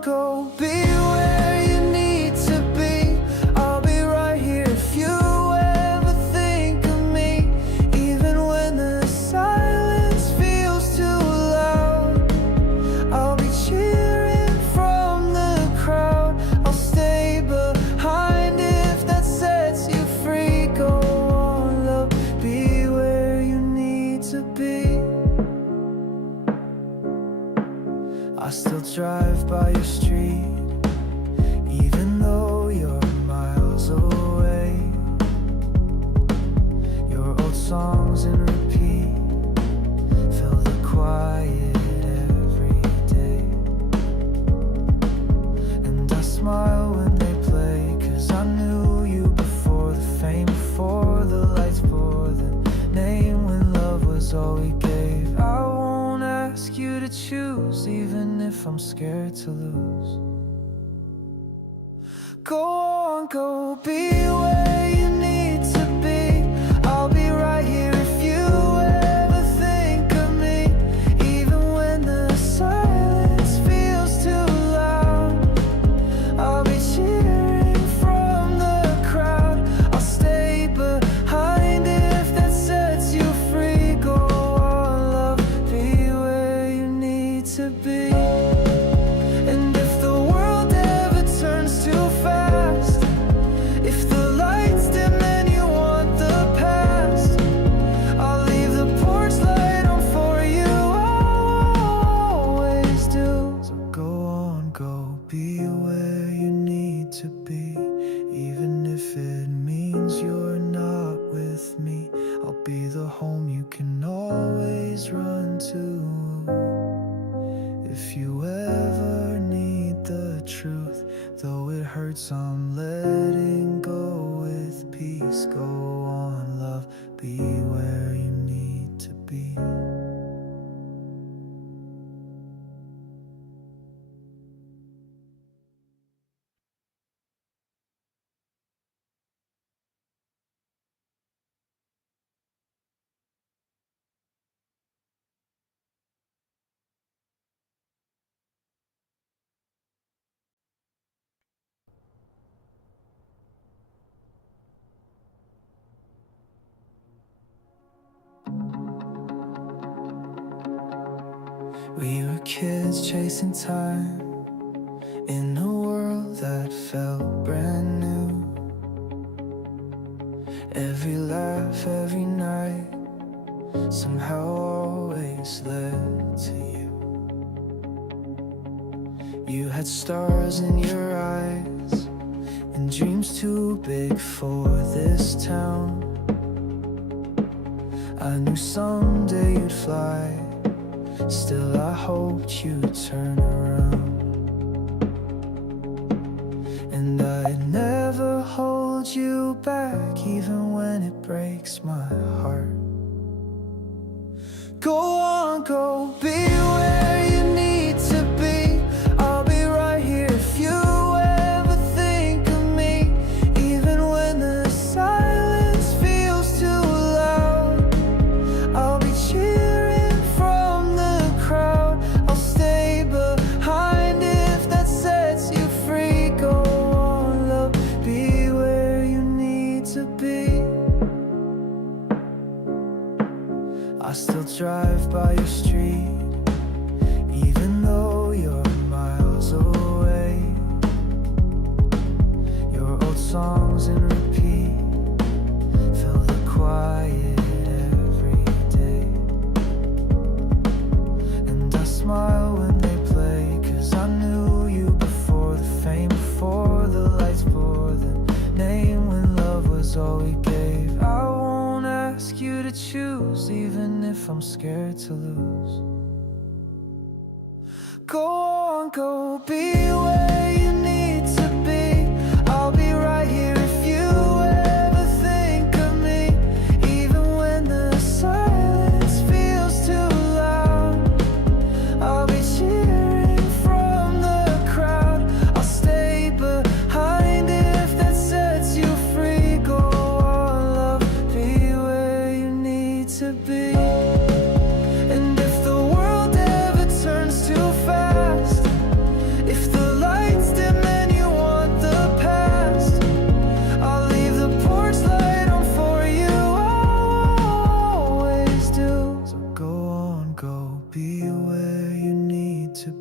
go. Be where you need to be. I'll be right here if you ever think of me. Even when the silence feels too loud, I'll be cheering from the crowd. I'll stay behind if that sets you free. Go on, love, be where you need to be. I still drive by your street, even though you're miles away. Your old songs in repeat fill the quiet every day. And I smile when they play, 'cause I knew you before the fame, before the lights, before the name, when love was all we gave. I won't ask you to choose, even if I'm scared to lose. Go on, go, be where you need to be. I'll be right here if you ever think of me. Even when the silence feels too loud, I'll be cheering from the crowd. I'll stay behind if that sets you free. Go on, love, be where you need to be. And if the world ever turns too fast, if the lights dim and you want the past, I'll leave the porch light on for you, always do. So go on, go, be where you need to be. Even if it means you're not with me, I'll be the home you can always run to. If you ever need the truth, though it hurts, I'm letting go with peace. Go on, love, be where you need to be. We were kids chasing time in a world that felt brand new. Every laugh, every night somehow always led to you. You had stars in your eyes and dreams too big for this town. I knew someday you'd fly, still I hoped you'd turn around. And I'd never hold you back, even when it breaks my heart. Go on, go, be where you need to be. I'll be right here if you ever think of me. Even when the silence feels too loud, I'll be cheering from the crowd. I'll stay behind if that sets you free. Go on, love, be where you need to be. I still drive by your street, even though you're miles away. Your old songs in repeat fill the quiet every day. And I smile when they play, 'cause I knew you before the fame, before the lights, before the name, when love was all we gave. I won't ask you to choose, even if I'm scared to lose. Go on, go, be where you need to be. I'll be right here if you ever think of me. Even when the silence feels too loud, I'll be cheering from the crowd. I'll stay behind if that sets you free. Go on, love, be where you need to be. And if the world ever turns too fast, if the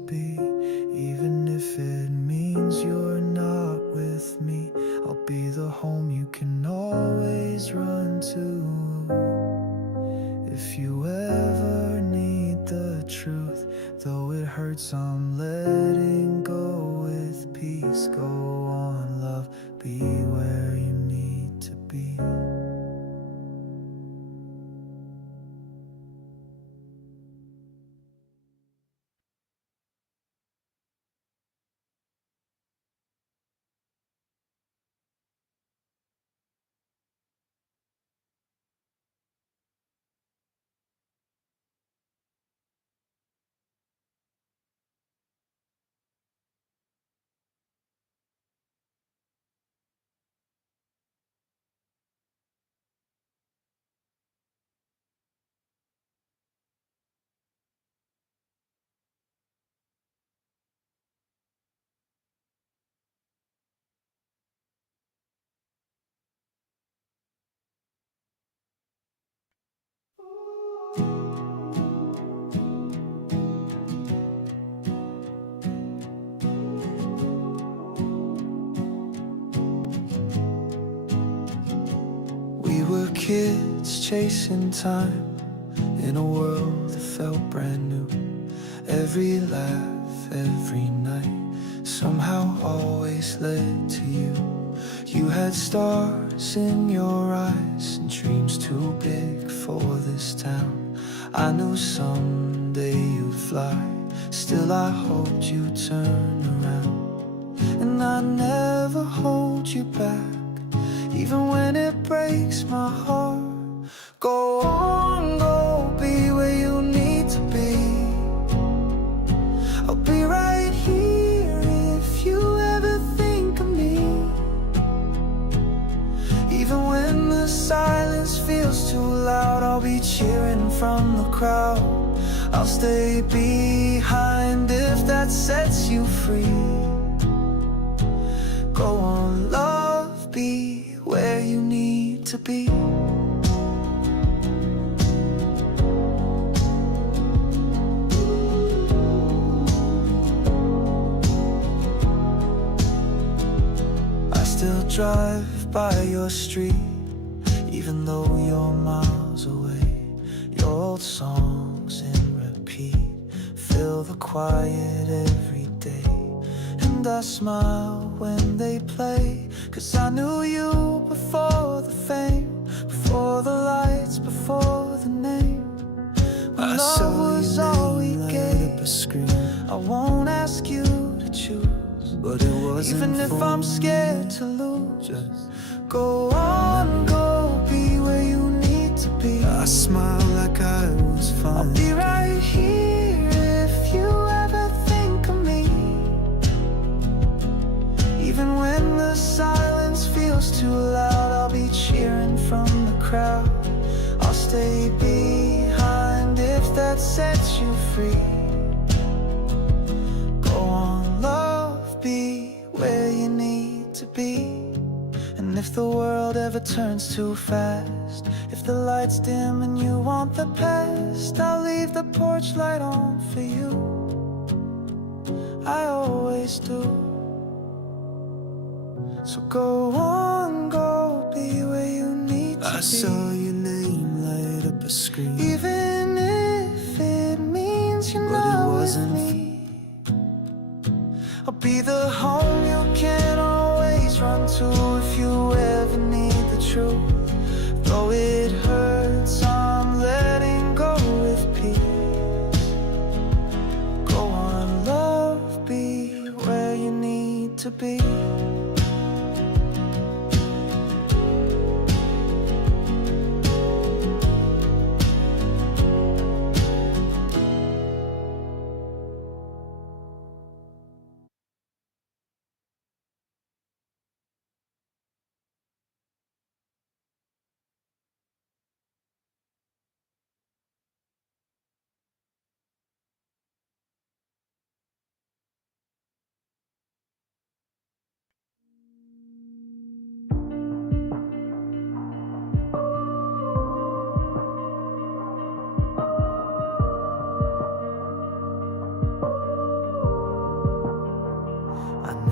be. Even if it means you're not with me, I'll be the home you can always run to. If you ever need the truth, though it hurts, I'm letting go with peace. Go on, love, be where you need to be. We were kids chasing time in a world that felt brand new. Every laugh, every night, somehow always led to you. You had stars in your eyes and dreams too big for this town. I knew someday you'd fly, still I hoped you'd turn around. And I never hold you back, even when it breaks my heart. Go on, go be where you need to be. I'll be right here if you ever think of me. Even when the silence feels too loud, I'll be cheering from the crowd. I'll stay behind if that sets you free. Go on, love, be where you need to be. I still drive by your street, even though you're miles away. Your old songs in repeat fill the quiet every day. And I smile when they play, 'cause I knew you before the fame, before the lights, before the name. When love was all we gave, I won't ask you to choose, but it wasn't even if I'm scared to lose. Just go on, go be where you need to be. I smile like I was fine. I'll be right here if you ever think of me. Even when the silence feels too loud, I'll be cheering from the crowd. I'll stay behind if that sets you free. Go on, love, be where you need to be. And if the world ever turns too fast, if the lights dim and you want the past, I'll leave the porch light on for you. I always do. So go on, go be where you need to be. I saw your name light up a screen, even if it means you're not with me. I'll be the home you can always run to if you ever need the truth. Though it hurts, I'm letting go with peace. Go on, love, be where you need to be.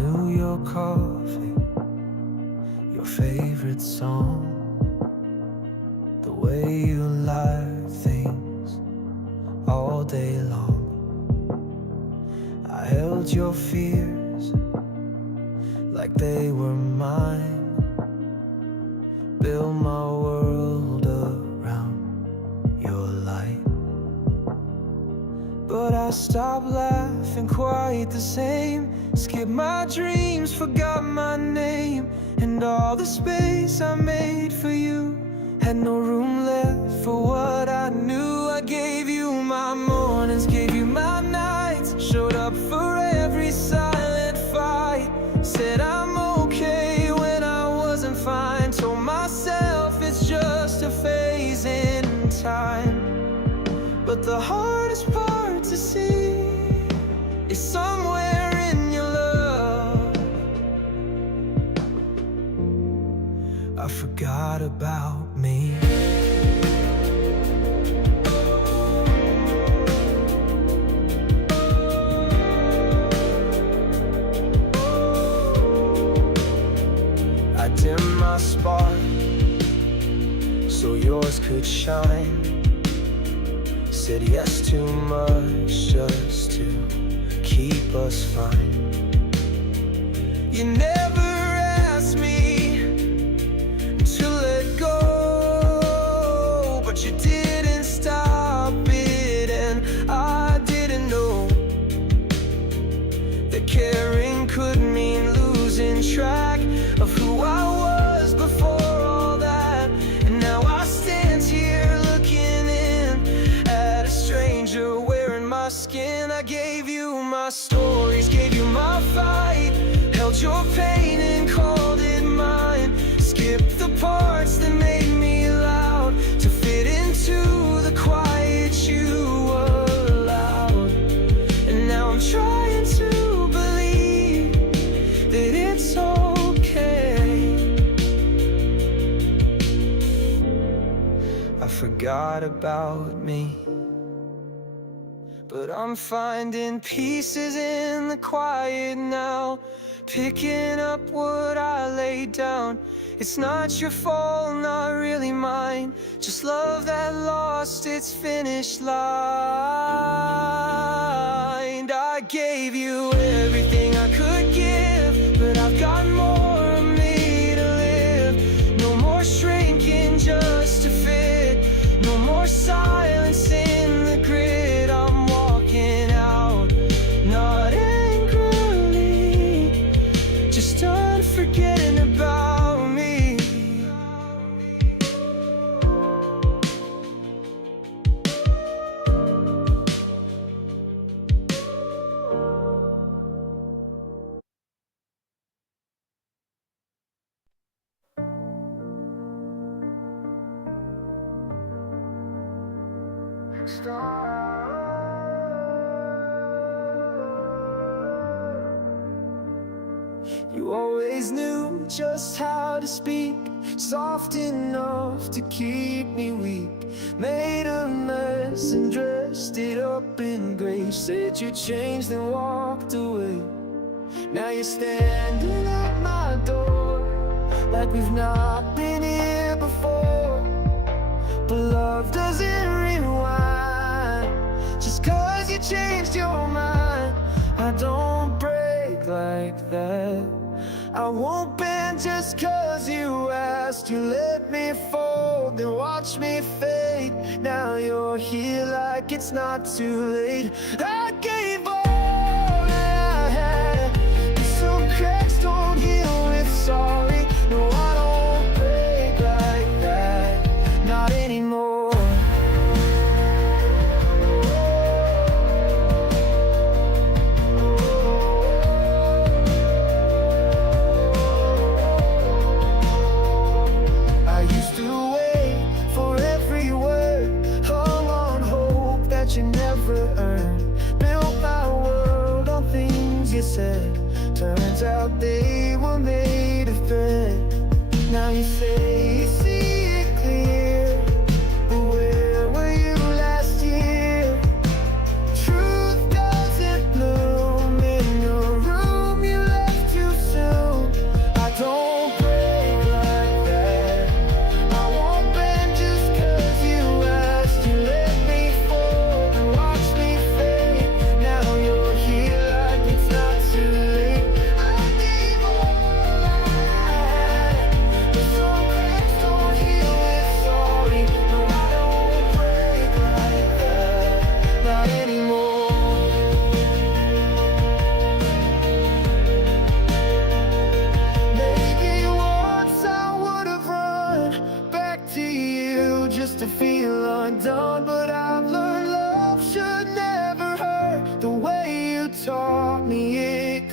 knew your coffee, your favorite song, the way you light things all day long. I held your fears like they were mine, built my world around your light. But I stopped laughing quite the same, skipped my dreams, forgot my name, and all the space I made for you had no room left for what I knew. I gave you my mornings, gave you my nights, showed up for every silent fight, said I'm okay when I wasn't fine, told myself it's just a phase in time. But the hardest part to see is somewhere in your love. I forgot about me. I dimmed my spark so yours could shine, said yes too much just to keep us fine. You never asked me to let go, but you didn't stop it, and I didn't know that caring could mean losing track of who I was before all that. And now I stand here looking in at a stranger wearing my skin. I gave you my stories, gave you my fight, held your pain and called it mine, skipped the parts that made me loud to fit into the quiet you allowed. And now I'm trying to believe that it's okay. I forgot about me, but I'm finding pieces in the quiet now, picking up what I laid down. It's not your fault, not really mine, just love that lost its finish line. I gave you everything I could give, but I've got more of me to live. No more shrinking just to fit, no more silence in the grid. I'm walking out, not angrily, just done forgetting about me. You always knew just how to speak, soft enough to keep me weak. Made a mess and dressed it up in grace, said you changed and walked away. Now you're standing at my door like we've not been here before. But love doesn't rewind just cause you changed your mind. I don't break like that, I won't bend just cause you asked. You let me fold, then watch me fade. Now you're here like it's not too late. I gave all that I had, but some cracks don't heal with sorry. No, I don't break like that, not anymore. You never earned, built my world on things you said, turns out they were made of thread. Now you say you see it clear, but where were you last year? Truth doesn't bloom in your room, you left too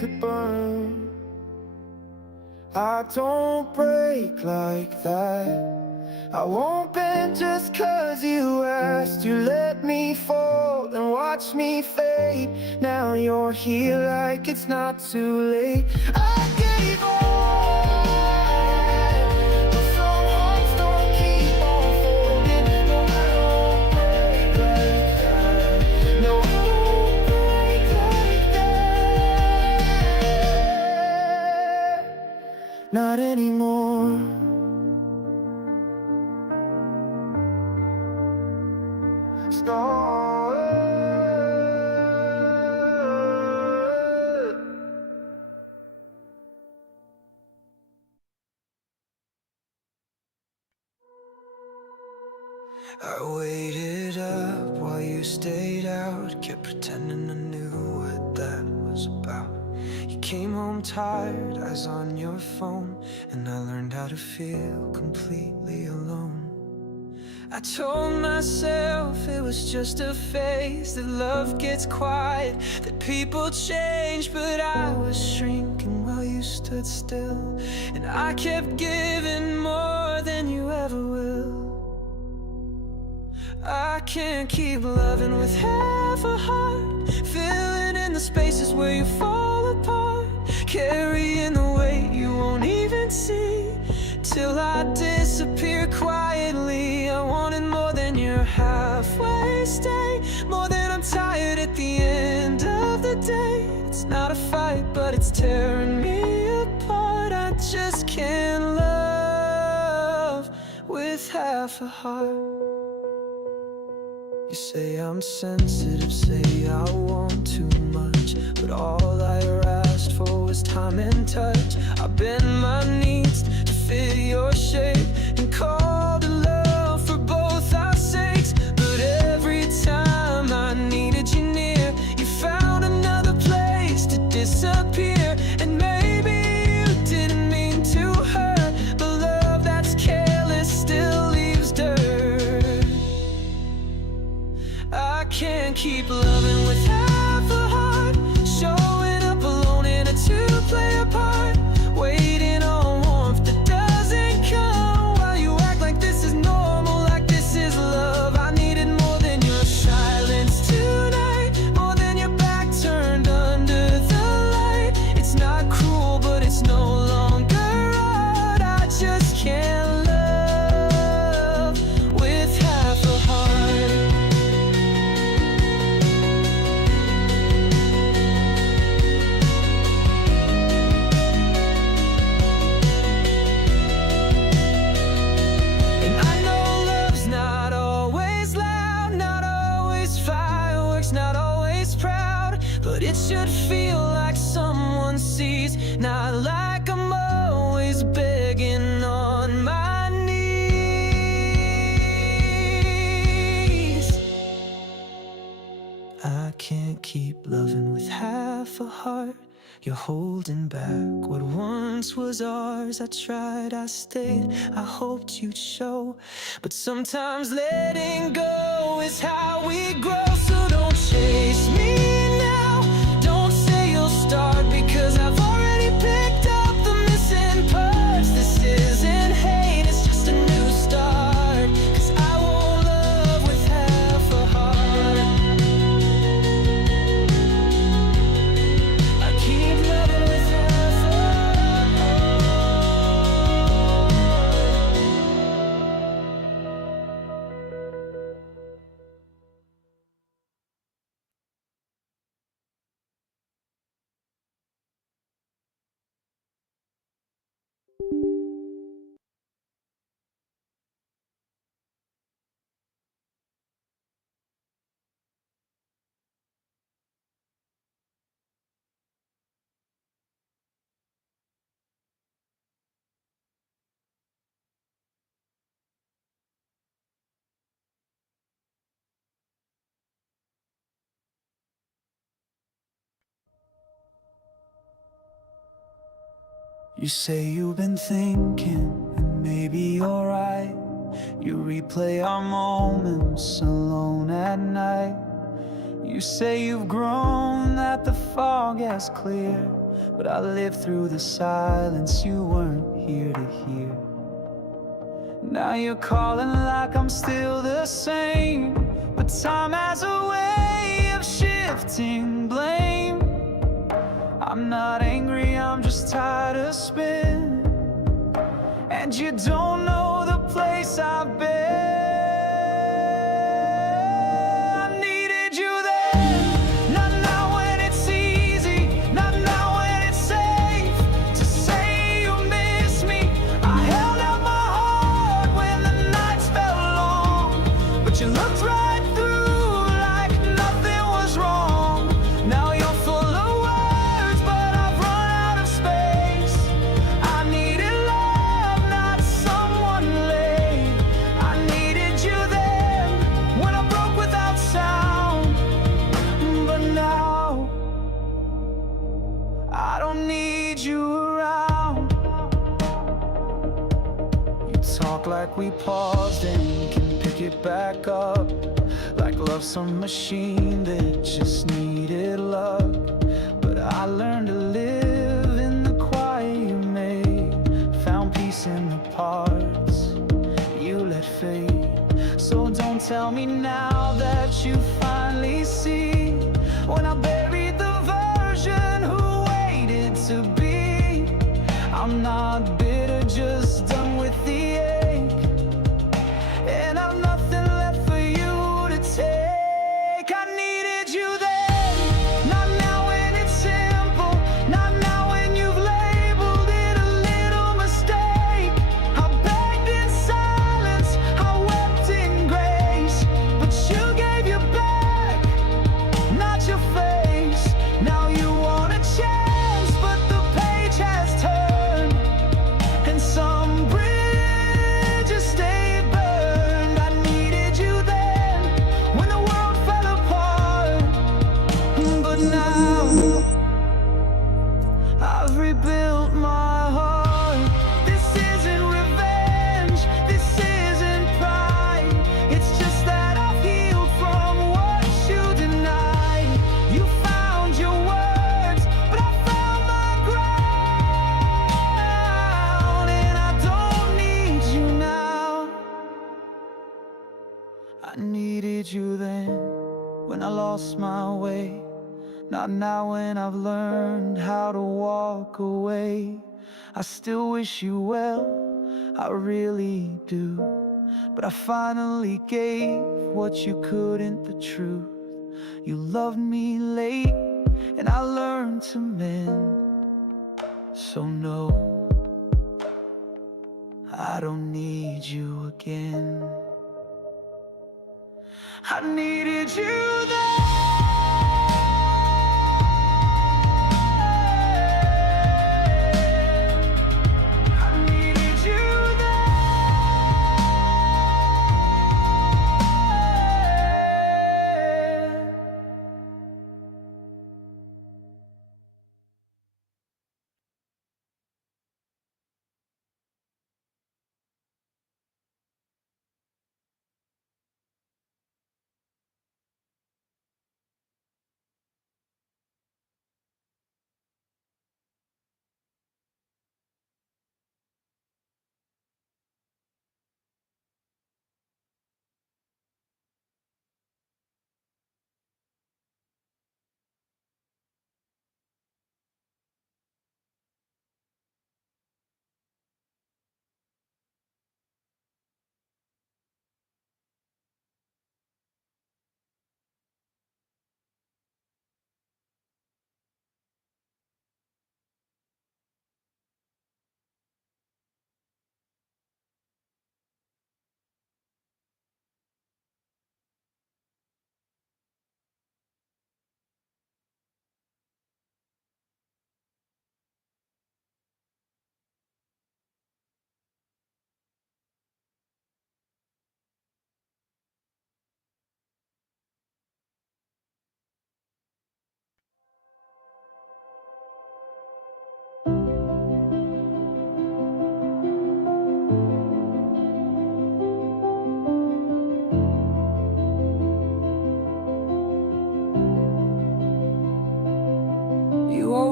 could burn. I don't break like that. I won't bend just 'cause you asked. You let me fall and watch me fade. Now you're here like it's not too late. I gave up, but some hearts don't keep on folding. No, I won't break like that. No, I won't break like that. Not anymore. Stop. I waited up while you stayed out, kept pretending I knew what that was about. You came home tired, eyes on your phone, and I learned how to feel completely alone. I told myself it was just a phase, that love gets quiet, that people change, but I was shrinking while you stood still, and I kept giving more than you ever will. I can't keep loving with half a heart, filling in the spaces where you fall apart, carrying the weight you won't even see, till I disappear quietly. I wanted more than your halfway stay, more than I'm tired at the end of the day. It's not a fight, but it's tearing me apart. I just can't love with half a heart. You say I'm sensitive, say I want too much, but all I ever asked for was time and touch. I bend my knees to fit your shape and call to love for both our sakes, but every time I needed you near, you found another place to disappear. And maybe you didn't mean to hurt, but love that's careless still leaves dirt. I can't keep loving with half a heart, showing up alone in a two-player part, waiting on warmth that doesn't come, while you act like this is normal, like this is love. I needed more than your silence tonight, more than your back turned under the light. It's not cruel, but it's no longer right. I just can't love with half a heart. Not always proud, but it should feel like someone sees, not like I'm always begging on my knees. I can't keep loving with half a heart. You're holding back what once was ours. I tried, I stayed, I hoped you'd show, but sometimes letting go is how we grow. So don't chase me now, don't say you'll start, because I've already picked up the missing parts. This isn't hate, it's just a new start, 'cause I won't love with half a heart. I keep loving with half a heart. You say you've been thinking, and maybe you're right. You replay our moments alone at night. You say you've grown, that the fog has cleared, but I lived through the silence you weren't here to hear. Now you're calling like I'm still the same, but time has a way of shifting blame. I'm not angry, I'm just tired of spin, and you don't know the place I've been. I needed you then, not now when it's easy, not now when it's safe to say you miss me. I held out my heart when the nights felt long, but you looked right through like nothing was wrong. Now you're full of words, but I've run out of space. I needed love, not someone late. I needed you then, when I broke without sound. But now, I don't need you around. You talk like we paused and can pick it back up, like love's some machine that just needed luck. But I learned to live in the quiet you made, found peace in the parts you let fade. So don't tell me now that you finally see, when I buried the version who waited to be. I'm not bitter, just done with the ache, and I've nothing left for you to take. I needed you then, not now when it's simple, not now when you've labeled it a little mistake. I begged in silence, I wept in grace, but you gave your back, not your face. Now you want a chance, but the page has turned, and some bridges stay burned. I needed you then, when the world fell apart, but now I've rebuilt my heart. This isn't revenge, this isn't pride. It's just that I've healed from what you denied. You found your words, but I found my ground, and I don't need you now. I needed you then, when I lost my way, not now when I've learned how to walk away. I still wish you well, I really do, but I finally gave what you couldn't, the truth. You loved me late, and I learned to mend. So no, I don't need you again. I needed you then, I needed you then.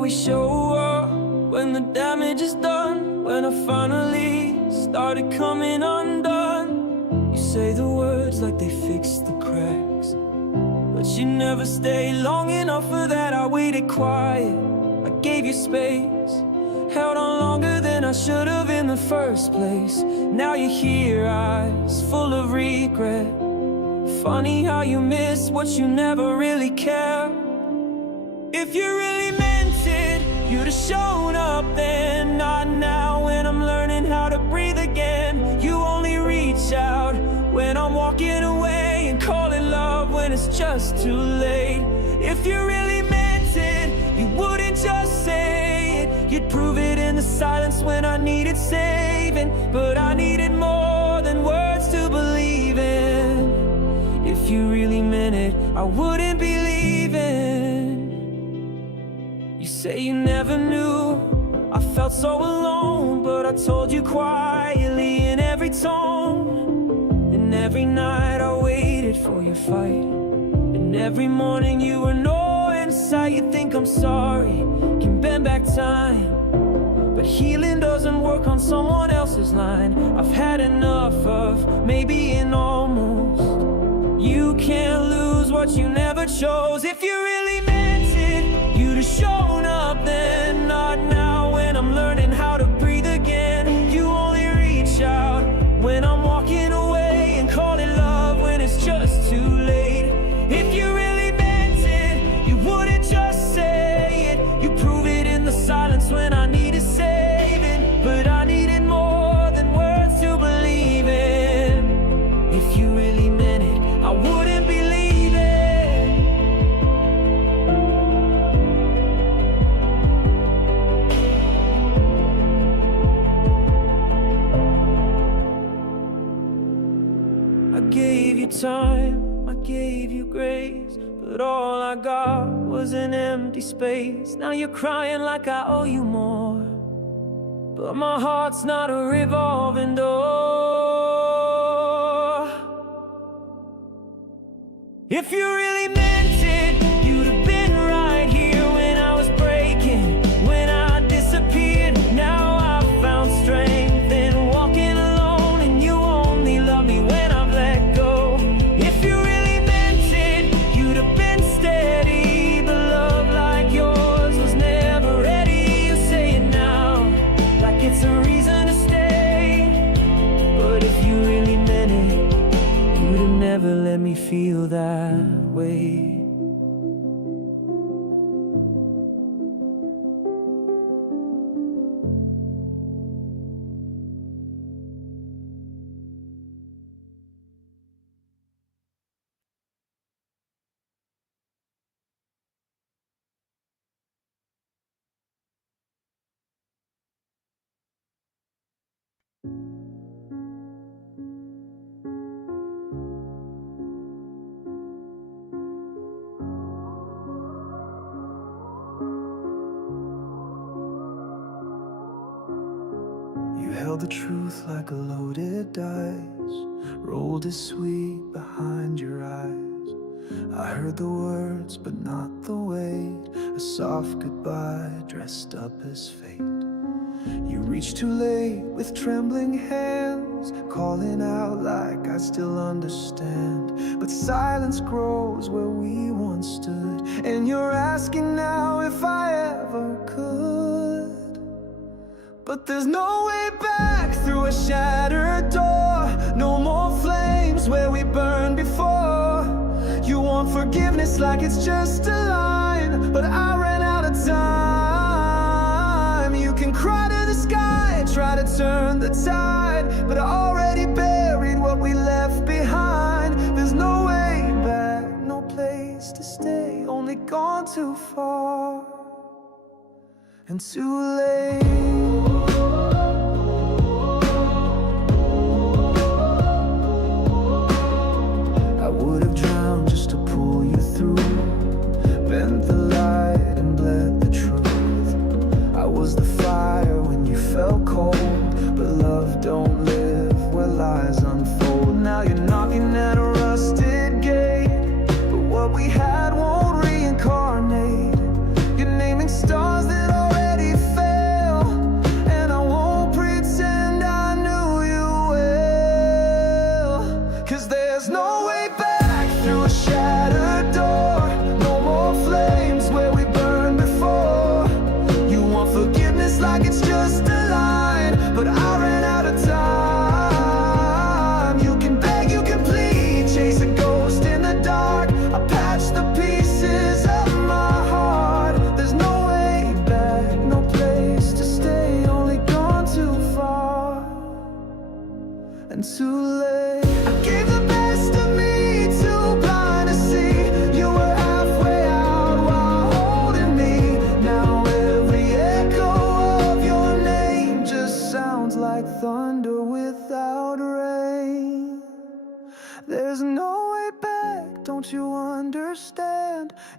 always show up when the damage is done. When I finally started coming undone, you say the words like they fix the cracks, but you never stay long enough for that. I waited quiet, I gave you space, held on longer than I should have in the first place. Now you're here, eyes full of regret. Funny how you miss what you never really cared. If you really meant it, you'd have shown up then. Not now when I'm learning how to breathe again. You only reach out when I'm walking away, and call it love when it's just too late. If you really meant it, you wouldn't just say it. You'd prove it in the silence when I needed saving. But I needed more than words to believe in. If you really meant it, I wouldn't be leaving. You say you never knew I felt so alone, but I told you quietly in every tone. And every night I waited for your fight, and every morning you were nowhere in sight. You think I'm sorry, can bend back time, but healing doesn't work on someone else's line. I've had enough of maybe an almost. You can't lose what you never chose. If you really meant it, you'd have shown up then. Not now when I'm learning how to breathe again. You only reach out when I'm walking away, and call it love when it's just too late. If you really meant it, you wouldn't just say it. You prove it in the silence when I needed saving. But I needed more than words to believe in. If you really meant it, I wouldn't be leaving. I gave you time, I gave you grace, but all I got was an empty space. Now you're crying like I owe you more, but my heart's not a revolving door. If you really meant it, you'd have been right here when I was breaking, when I disappeared. Now I've found strength in walking alone, and you only love me when I've let go. If you really meant it, you'd have been steady, but love like yours was never ready. You say it now, like it's a reason to stay, but if you really meant it, you'd have never let me feel that way. You held the truth like a loaded dice, rolled it sweet behind your eyes. I heard the words but not the weight, a soft goodbye dressed up as fate. You reached too late with trembling hands, calling out like I still understand. But silence grows where we once stood, and you're asking now if I ever could. But there's no way back through a shattered door, no more flames where we burned before. You want forgiveness like it's just a line, but I ran out of time. You can cry to the sky, try to turn the tide, but I already buried what we left behind. There's no way back, no place to stay, only gone too far and too late. I would have drowned just to pull you through, bent the light and bled the truth. I was the fire when you felt cold, but love don't live where lies unfold. Now you're knocking at a rusted gate, but what we had won't reincarnate. You're naming stars that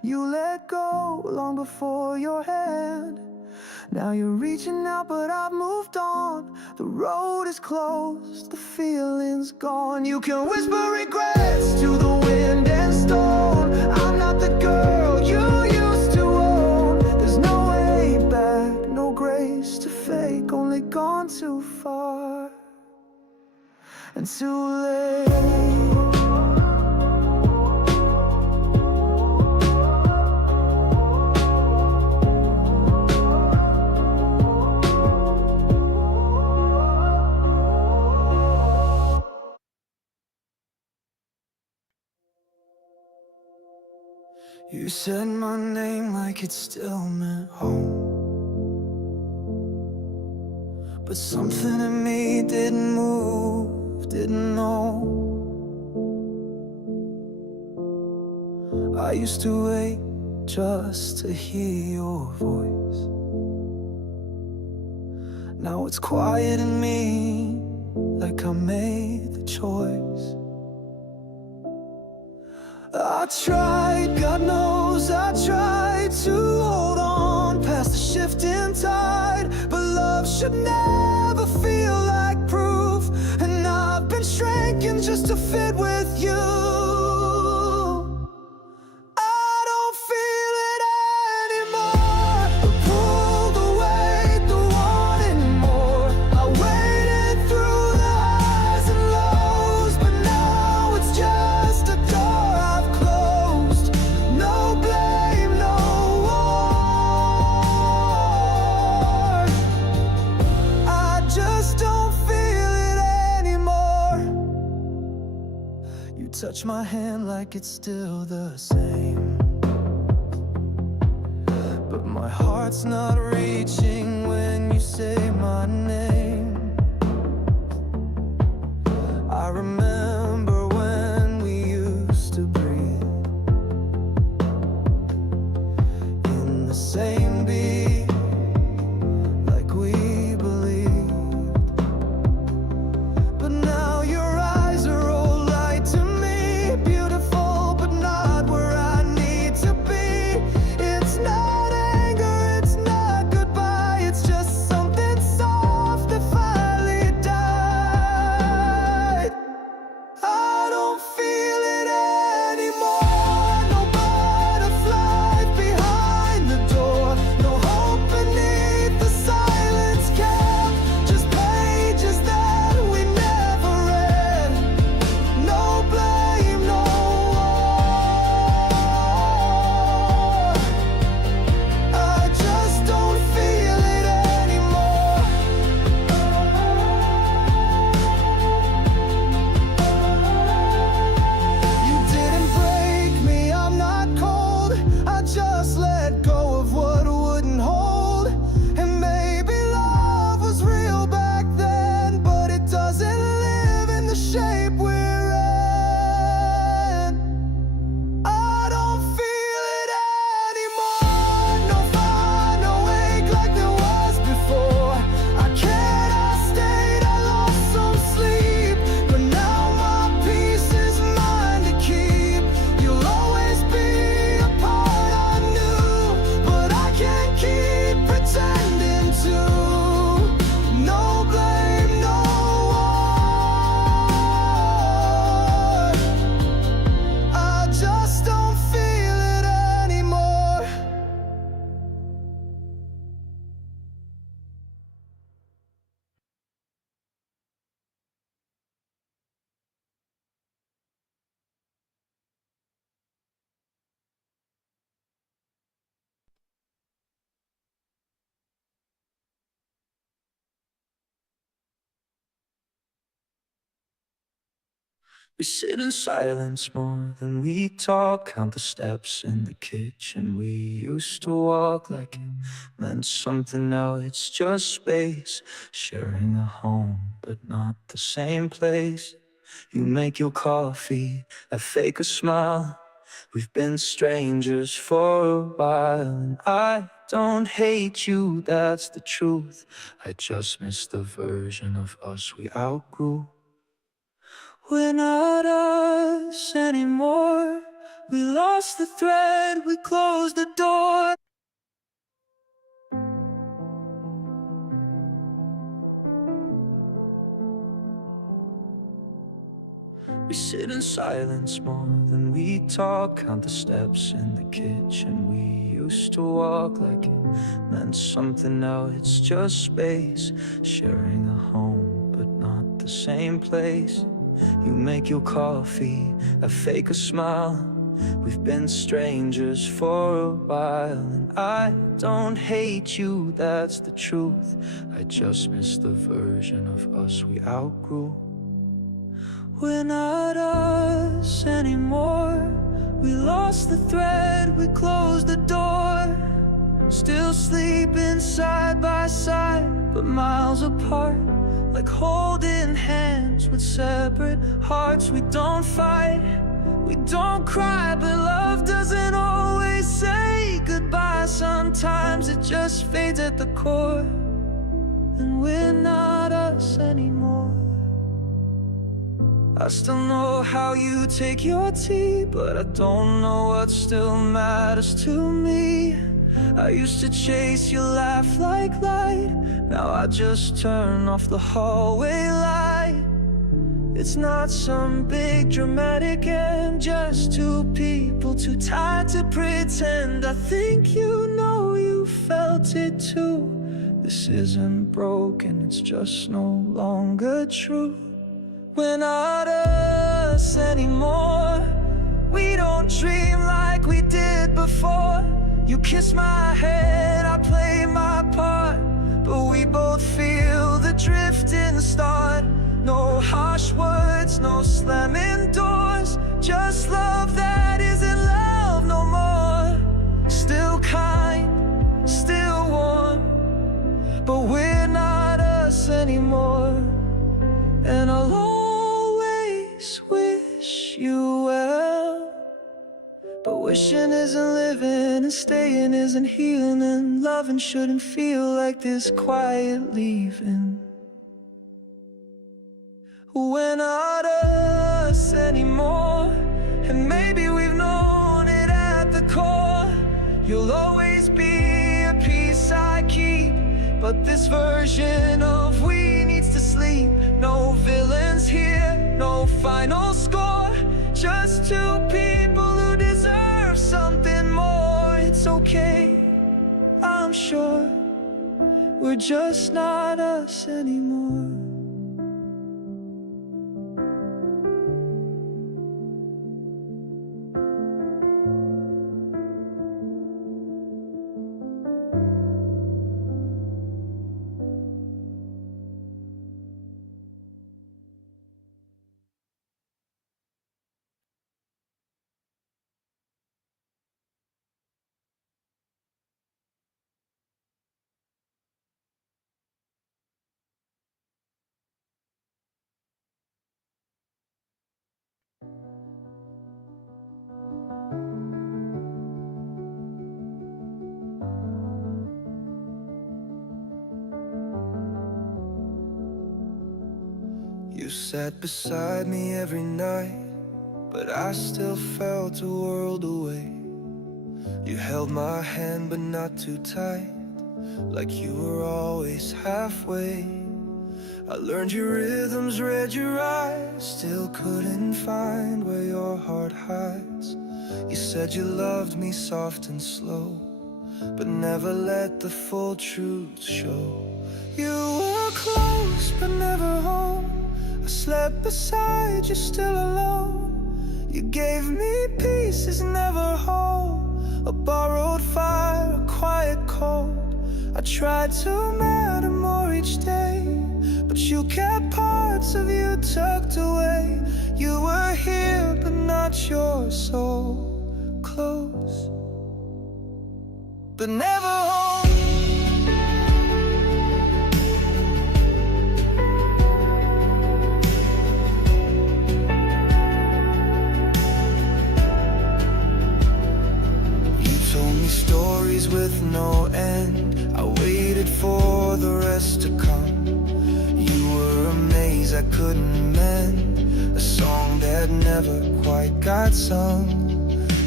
You let go long before your hand. Now you're reaching out, but I've moved on. The road is closed, the feeling's gone. You can whisper regrets to the wind and stone. I'm not the girl you used to own. There's no way back, no grace to fake. Only gone too far and too late. You said my name like it still meant home, but something in me didn't move, didn't know. I used to wait just to hear your voice. Now it's quiet in me, like I made the choice. I tried, God knows I tried to hold on past the shifting tide, but love should never feel like proof. And I've been shrinking just to fit with you. I don't feel it anymore. I pulled away the wanting more. I waited through the highs and lows, but now it's just a door I've closed. No blame, no war. I just don't feel it anymore. You touch my hand like it's still the same, but my heart's not reaching when you say my name. I remember when we used to breathe in the same beat, like we believed. But now your eyes are all light to me, beautiful but not where I need to be. It's not anger, it's not goodbye, it's just something soft that finally died. I don't feel it anymore. No butterflies behind the door, no hope beneath the silence kept, just pages that we never read. No blame, no war. I just don't feel it anymore. You didn't break me, I'm not cold. I just let go of what wouldn't hold. And maybe love was real back then, but it doesn't live in the shape we're in. I don't feel it anymore. No fire, no ache like there was before. I cannot stay, I lost some sleep, but now my peace is mine to keep. You'll always be a part I knew, but I can't keep pretending to. No blame, no war. I just don't feel it anymore. We sit in silence more than we talk, count the steps in the kitchen. We used to walk like it meant something, now it's just space. Sharing a home, but not the same place. You make your coffee, I fake a smile. We've been strangers for a while, and I don't hate you, that's the truth. I just miss the version of us we outgrew. We're not us anymore. we lost the thread, we closed the door. We sit in silence more than we talk, count the steps in the kitchen we used to walk like it meant something. Now it's just space, sharing a home but not the same place. You make your coffee, I fake a smile. We've been strangers for a while, and I don't hate you, that's the truth. I just miss the version of us we outgrew. We're not us anymore. We lost the thread, we closed the door. Still sleeping side by side, but miles apart, like holding hands with separate hearts. We don't fight, we don't cry, but love doesn't always say goodbye. Sometimes it just fades at the core, and we're not us anymore. I still know how you take your tea, but I don't know what still matters to me. I used to chase your laugh like light, now I just turn off the hallway light. It's not some big dramatic end, just two people too tired to pretend. I think you know you felt it too. This isn't broken, it's just no longer true. We're not us anymore. We don't dream like we did before. You kiss my head, I play my part, but we both feel the drift in the start. No harsh words, no slamming doors, just love that isn't love no more. Still kind, still warm, but we're not us anymore. And I'll always wish you well, but wishing isn't living, and staying isn't healing, and loving shouldn't feel like this quiet leaving. We're not us anymore, and maybe we've known it at the core. You'll always be a piece I keep, but this version of we needs to sleep. No villains here, no final score, just two people who deserve something more. It's okay, I'm sure, we're just not us anymore. You sat beside me every night, but I still felt a world away. You held my hand but not too tight, like you were always halfway. I learned your rhythms, read your eyes, still couldn't find where your heart hides. You said you loved me soft and slow, but never let the full truth show. You were close but never home. I slept beside you, still alone. You gave me pieces, never whole. A borrowed fire, a quiet cold. I tried to matter more each day, but you kept parts of you tucked away. You were here, but not yours, so close, but never home. Stories with no end, I waited for the rest to come. You were a maze I couldn't mend, a song that never quite got sung.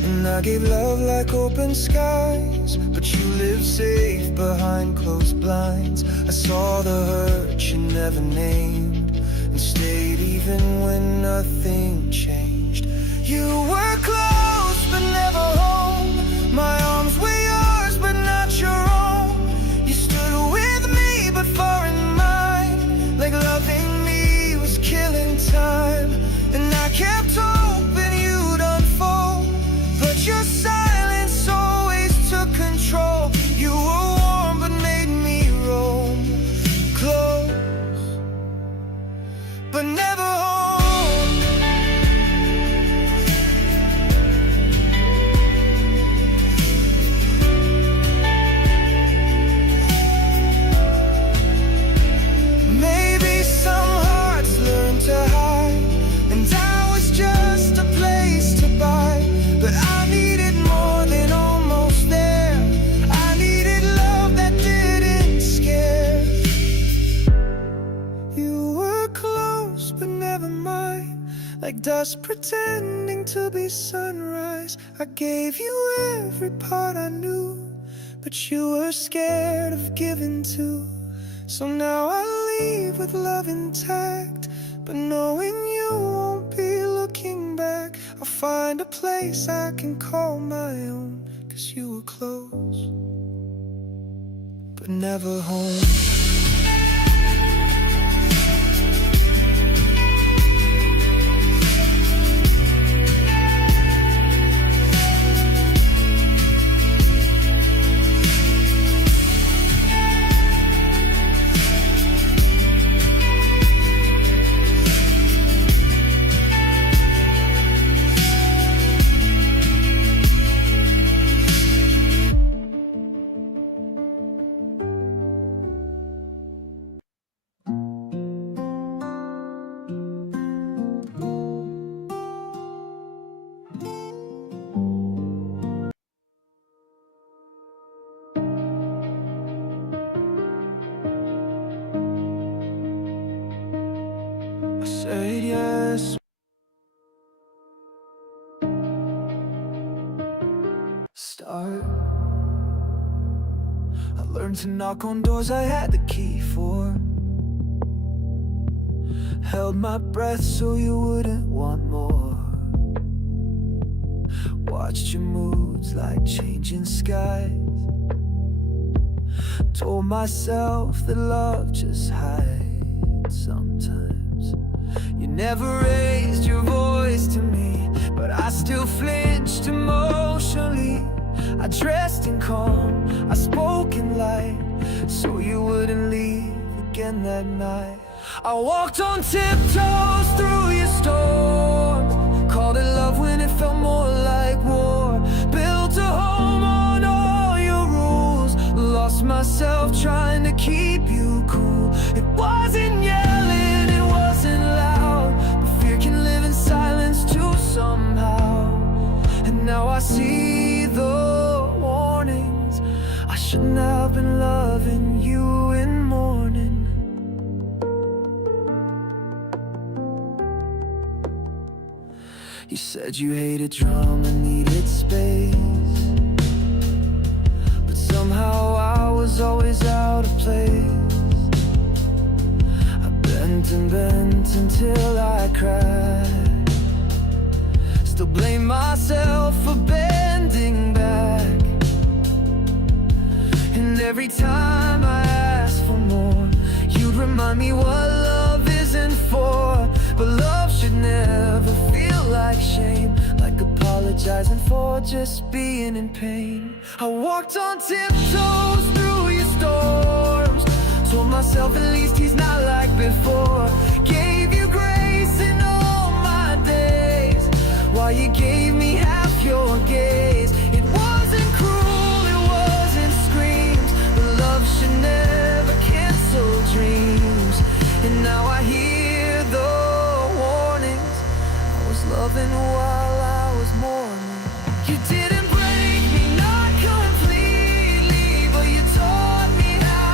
And I gave love like open skies, but you lived safe behind closed blinds. I saw the hurt you never named, and stayed even when nothing changed. You were close but never home. My arms were yours but not your own. You stood with me but far in mind, like loving me was killing time. And I kept hoping you'd unfold, but your silence always took control. You were warm but made me roam, close but never home. Maybe some hearts learn to hide, and I was just a place to buy. But I needed more than almost there. I needed love that didn't scare. You were close but never mine, like dust pretending to be sunrise. I gave you every part I knew, but you were scared of giving too. So now I leave with love intact, but knowing you won't be looking back. I'll find a place I can call my own, 'cause you were close but never home. I said yes. Start. I learned to knock on doors I had the key for. Held my breath so you wouldn't want more. Watched your moods like changing skies. Told myself that love just hides sometimes. You never raised your voice to me, but I still flinched emotionally. I dressed in calm, I spoke in light, so you wouldn't leave again that night. I walked on tiptoes through your storms, called it love when it felt more like war. Built a home on all your rules, lost myself trying to keep you cool. It wasn't yelling, it wasn't loud, but fear can live in silence too somehow. And now I see the warnings. I shouldn't have been loving you in mourning. You said you hated drama, needed space, but somehow I was always out of place. I bent and bent until I cried. Still blame myself for bending back, and every time I asked for more, you'd remind me what love isn't for. But love should never feel like shame, like apologizing for just being in pain. I walked on tiptoes through your storms, told myself at least he's not like before. Gave you grace in all my days, while you gave me half your gaze. It wasn't cruel, it wasn't screams, but love should never cancel dreams. And now I hear the warnings. I was loving while I was mourning. You didn't break me, not completely, but you taught me how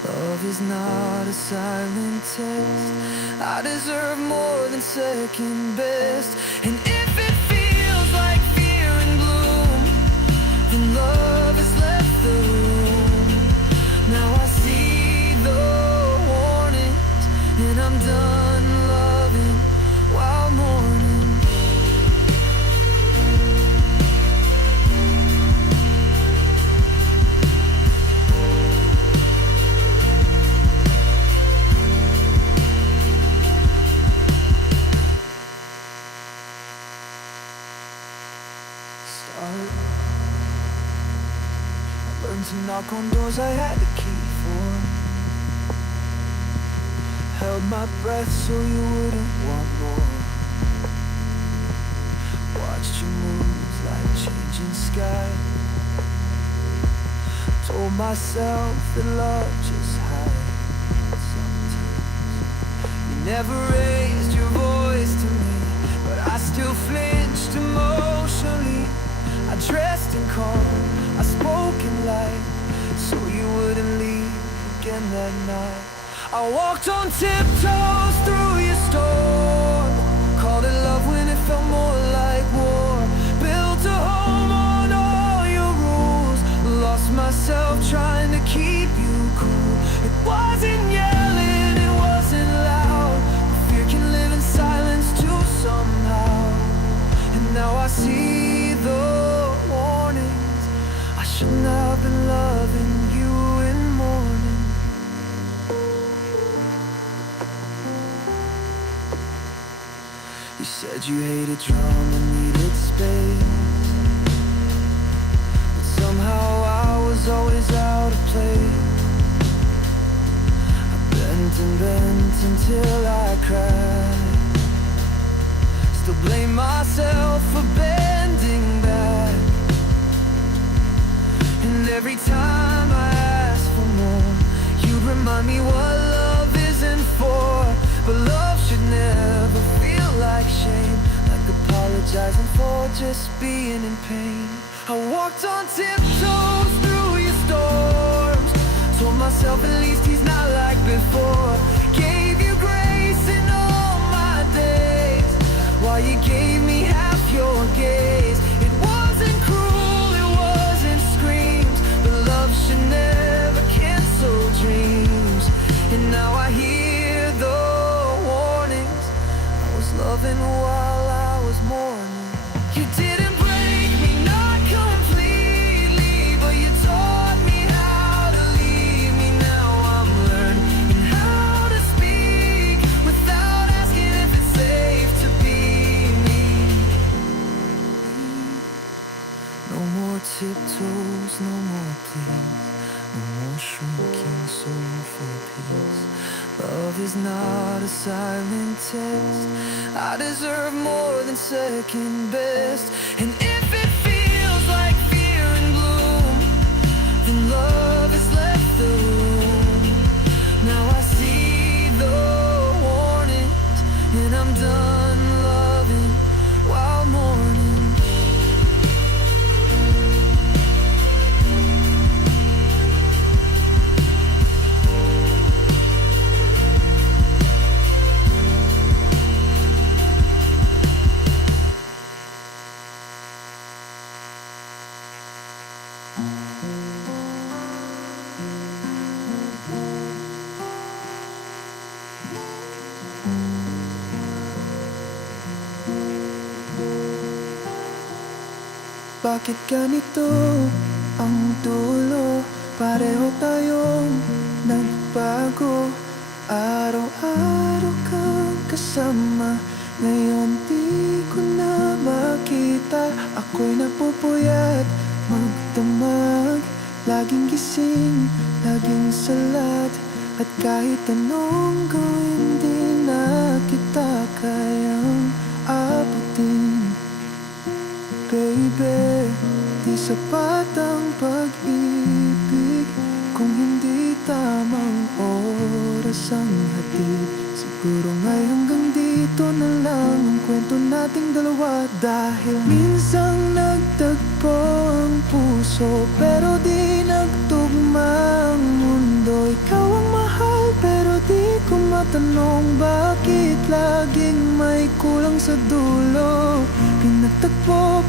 Love is not a silent test. I deserve more than second best. And if it feels like fear and gloom, then love has left the room. Now I see the warnings, and I'm done loving while mourning. I learned to knock on doors I had the key for. Held my breath so you wouldn't want more. Watched you move like changing sky. Told myself that love just hides sometimes. You never raised your voice to me, but I still flinched emotionally. I dressed in calm, I spoke in light, so you wouldn't leave again that night. I walked on tiptoes through your storm, called it love when it felt more like war. Built a home on all your rules, lost myself trying to keep you cool. It wasn't yelling, it wasn't loud, but fear can live in silence too somehow. And now I see the warnings. I shouldn't have been loving you in mourning. You said you hated drama, needed space, but somehow I was always out of place. I bent and bent until I cried. Still blame myself for bending back. And every time I ask for more, you'd remind me what love isn't for. But love should never feel like shame, like apologizing for just being in pain. I walked on tiptoes through your storms, told myself at least he's not like before. Gave you grace in all my days, while you gave me half your gaze. It wasn't cruel, it wasn't screams, but love should never cancel dreams. And now I hear the warnings. I was loving while I was mourning. You didn't break me, not completely, but you taught me how to leave me. Now I'm learning how to speak without asking if it's safe to be me. No more tiptoes, no more pleas, no more shrinking so for peace. Love is not a silent test. I deserve more than second best. And if it feels like fear and gloom, then love has left the room. Now I see the warnings, and I'm done loving while mourning. Bakit ganito ang dulo? Pareho tayong nagbago. Araw-araw kang kasama, ngayon di ko na makita. Ako'y napupuyat magdamag, laging gising, laging salat. At kahit anong gawin, di na kita kayang abutin. Baby, di sapat ang pag-ibig kung hindi tamang oras ang hatid. Siguro nga'y hanggang dito na lang ang kwento nating dalawa. Dahil minsan nagtagpo ang puso, pero di nagtugma ang mundo. Ikaw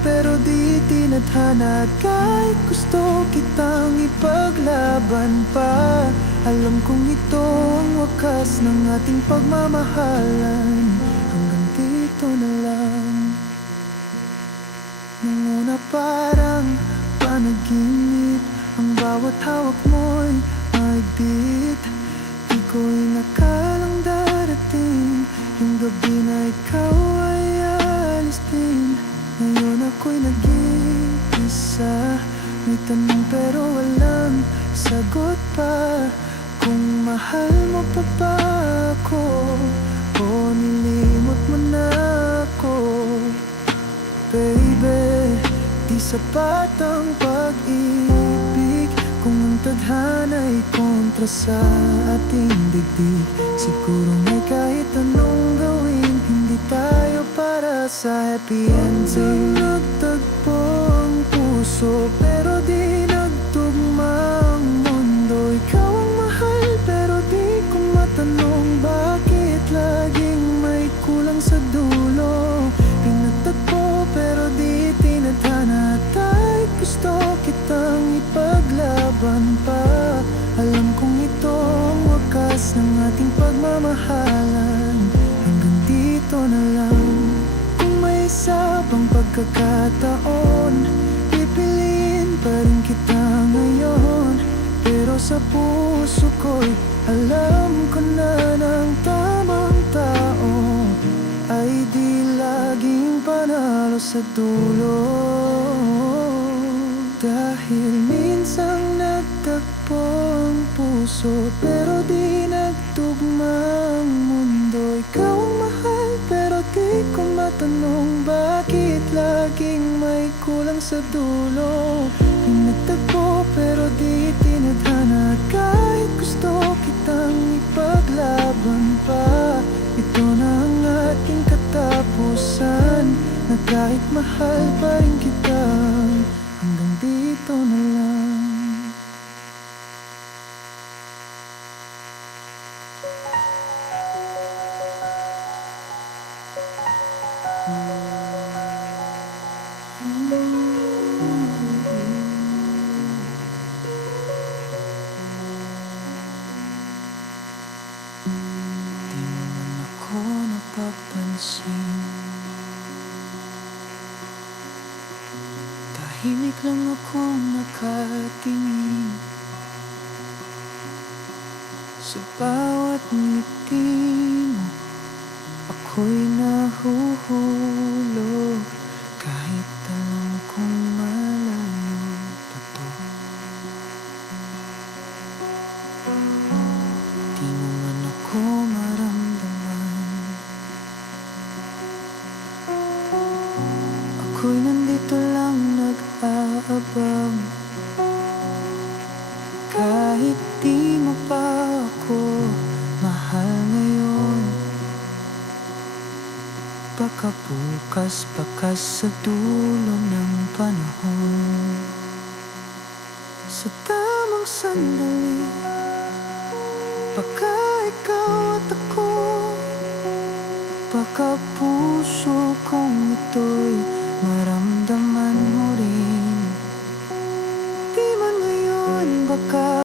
pero di tinadhana. At kahit gusto kitang ipaglaban pa, alam kong ito ang wakas ng ating pagmamahalan. Hanggang dito na lang. Nung una parang panaginip, ang bawat hawak mo'y mahigpit. Di ko inakalang darating yung gabi na ikaw ay alis din. Ngayon ako'y nag-iisa, may tanong pero walang sagot pa. Kung mahal mo pa ba ako o nilimot mo na ako. Baby, di sapat ang pag-ibig kung ang tadhana'y kontra sa ating dibdib. Siguro may kahit anong gawin, hindi tayo para sa happy ending. Nagtagpo ang puso pero di nagtugma ang mundo. Ikaw ang mahal pero di ko matanong bakit laging may kulang sa dulo. Pinagtagpo pero di tinadhana. At kahit gusto kitang ipaglaban pa, alam kong ito ang wakas ng ating pagmamahalan. Hanggang dito na lang. Kung may isa pang pagkakataon, pipiliin pa rin kita ngayon. Pero sa puso ko'y alam ko na ng tamang tao ay di laging panalo sa dulo. Dahil minsan nagtagpo ang puso pero di nagtugma ang mundo. Ikaw ang mahal pero di ko matanong bakit laging may kulang sa dulo. Pinagtagpo pero di tinadhana. Kahit gusto kitang ipaglaban pa, ito na ang ating katapusan. Na kahit mahal pa rin kita, hanggang dito na lang. Di naman ako napagpansin, tahimik lang akong nakatingin sa bawat ngiti mo. Ako'y nahuhulog kahit alam kong malayo pa to. Di mo man ako maramdaman, ako'y nandito lang nag-aabang. Kahit di mo pa ako mahal ngayon, baka bukas, baka sa dulo ng panahon, sa tamang sandali, baka ikaw at ako, baka puso kong ito'y maramdaman mo rin. Di man ngayon, baka